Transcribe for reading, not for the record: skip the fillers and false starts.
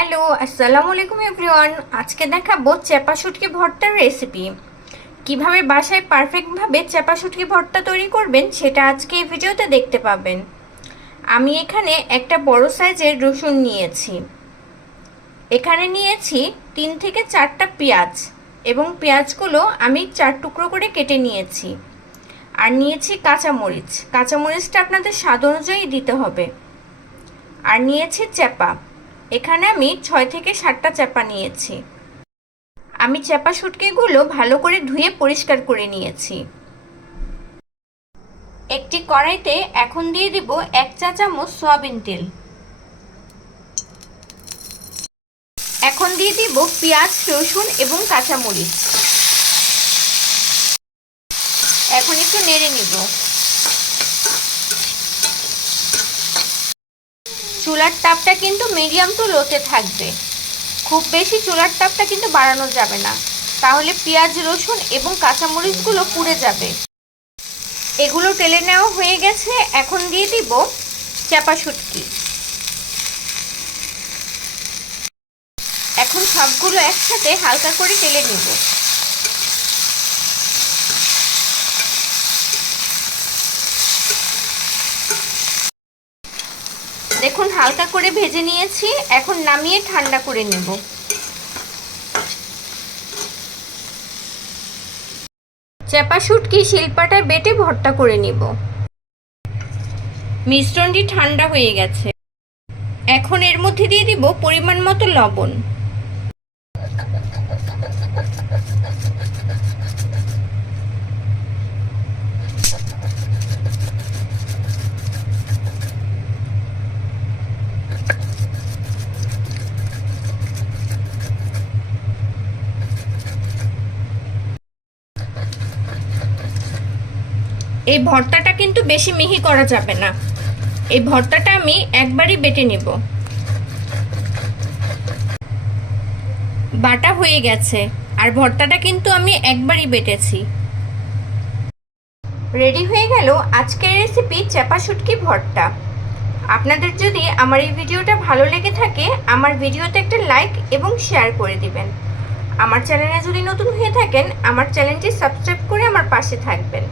Hello, আসসালামু আলাইকুম everyone. আজকে দেখাবো চেপা শুটকি ভর্তার রেসিপি। কিভাবে বাসায় পারফেক্টভাবে চেপা শুটকি ভর্তা তৈরি করবেন সেটা আজকে এই ভিডিওতে দেখতে পাবেন। আমি এখানে একটা বড় সাইজের রসুন নিয়েছি। এখানে নিয়েছি 3 থেকে 4টা পেঁয়াজ এবং পেঁয়াজগুলো আমি 4 টুকরো করে কেটে নিয়েছি। আর নিয়েছি কাঁচামরিচ। কাঁচামরিচটা আপনাদের স্বাদ অনুযায়ী দিতে হবে। আর নিয়েছি চেপা। এখানে আমি 6 থেকে 7টা চেপা নিয়েছি। আমি চেপা শুটকিগুলো ভালো করে ধুয়ে পরিষ্কার করে নিয়েছি। একটি কড়াইতে এখন দিয়ে দিব 1 চা চামচ সয়াবিন তেল। এখন দিয়ে দিব পেঁয়াজ, রসুন এবং কাঁচামরিচ। এখন একটু নেড়ে নিব। চুলার তাপটা কিন্তু মিডিয়াম টু লোতে থাকবে। খুব বেশি চুলার তাপটা কিন্তু বাড়ানো যাবে না, তাহলে পেঁয়াজ, রসুন এবং কাঁচামরিচগুলো পুড়ে যাবে। এগুলো টেলে নেওয়া হয়ে গেছে। এখন দিয়ে দিব চেপা শুটকি। এখন সবগুলো একসাথে হালকা করে টেলে নিব। দেখুন হালকা করে ভেজে নিয়েছি। এখন নামিয়ে ঠান্ডা করে নেব। চেপা শুটকি শিলপাটায় বেটে ভর্তা করে নিব। মিশ্রণটি ঠান্ডা হয়ে গেছে। এখন এর মধ্যে দিয়ে দিব পরিমাণ মতো লবণ। এই ভর্তাটা কিন্তু বেশি মিহি করা যাবে না। এই ভর্তাটা আমি একবারই বেটে নেব। বাটা হয়ে গেছে। আর ভর্তাটা কিন্তু আমি একবারই বেটেছি। রেডি হয়ে গেল আজকের রেসিপি চেপা শুটকি ভর্তা। আপনাদের যদি আমার এই ভিডিওটা ভালো লেগে থাকে, আমার ভিডিওতে একটা লাইক এবং শেয়ার করে দিবেন। আমার চ্যানেলে যদি নতুন হয়ে থাকেন, আমার চ্যানেলটি সাবস্ক্রাইব করে আমার পাশে থাকবেন।